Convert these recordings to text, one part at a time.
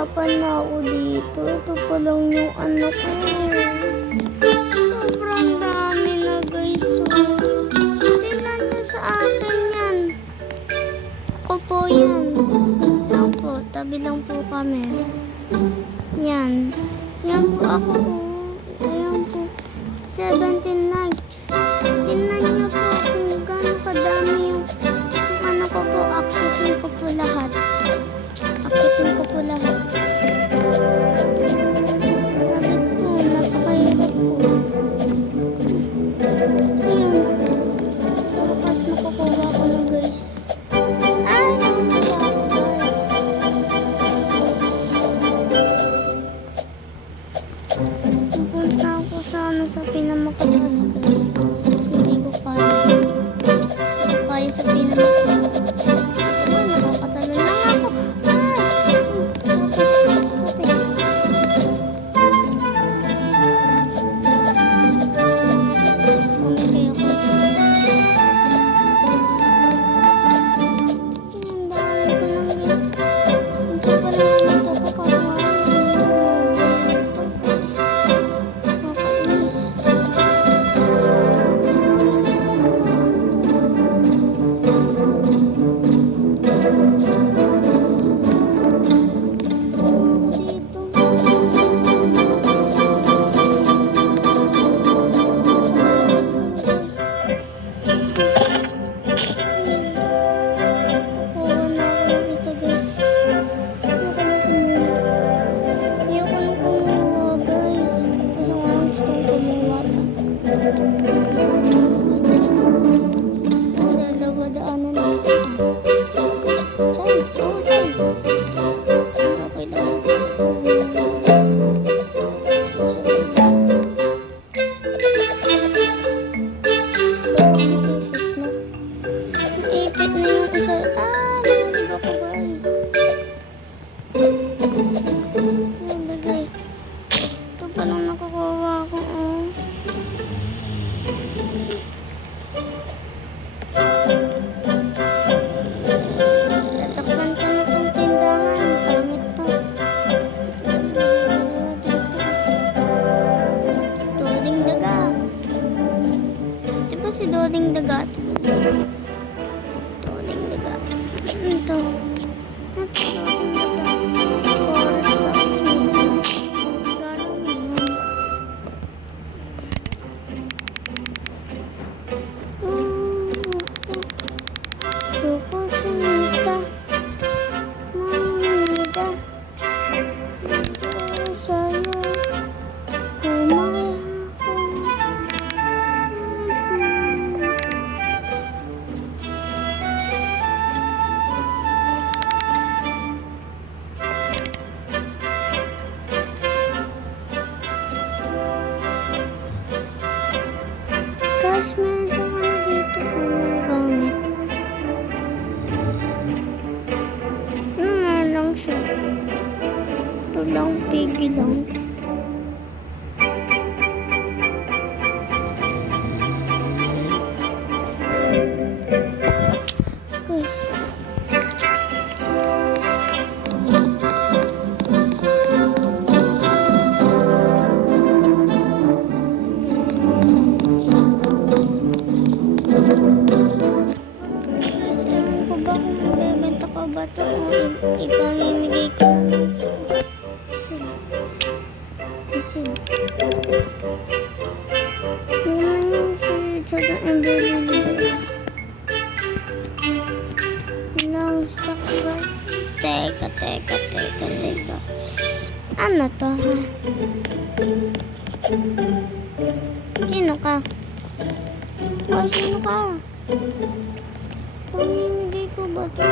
nahihirapan na ako dito. Ito pa lang yung anak ko. Sobrang dami na guys. Tingnan niyo sa akin yan. Ako po yan. Yan po, tabi lang po kami. Yan. Yan po ako. Ayan po. 17 likes. Tingnan niyo po kung gaano kadami yung ano ko po. Akitin ko po lahat. Akitin ko po lahat. Lapit po. Napakahirap po. Ayun. Bukas makukuha ko na guys. Ay, nakukuha ko guys. Pupunta ako sana sa pinamakataas guys. Kasi hindi ko kaya. Kaya sa pinamakataas. Ay, nakakatalo lang ako. Tatakpan ko na tong tindahan. Pangit to. Doding daga. Diba si Doding daga? Doding daga. Ito. Ito Doding daga. Guys, meron siyang ano dito kung gamit. Lang siya. Ito lang, piggy lang. Guys. Bato o ipamimigay ko lang sila. Yung sa embroidery long stock guys. Teka. Ano to ha? Sino ka? Ay, sino ka? Pamimigay ko ba ito?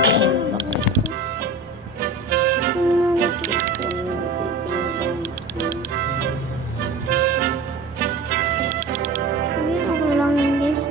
Bakit ito? Sige, okay lang yan guys.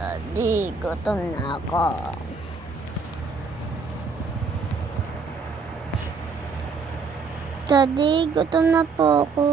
Daddy, gutom na ako. Daddy, gutom na po ako.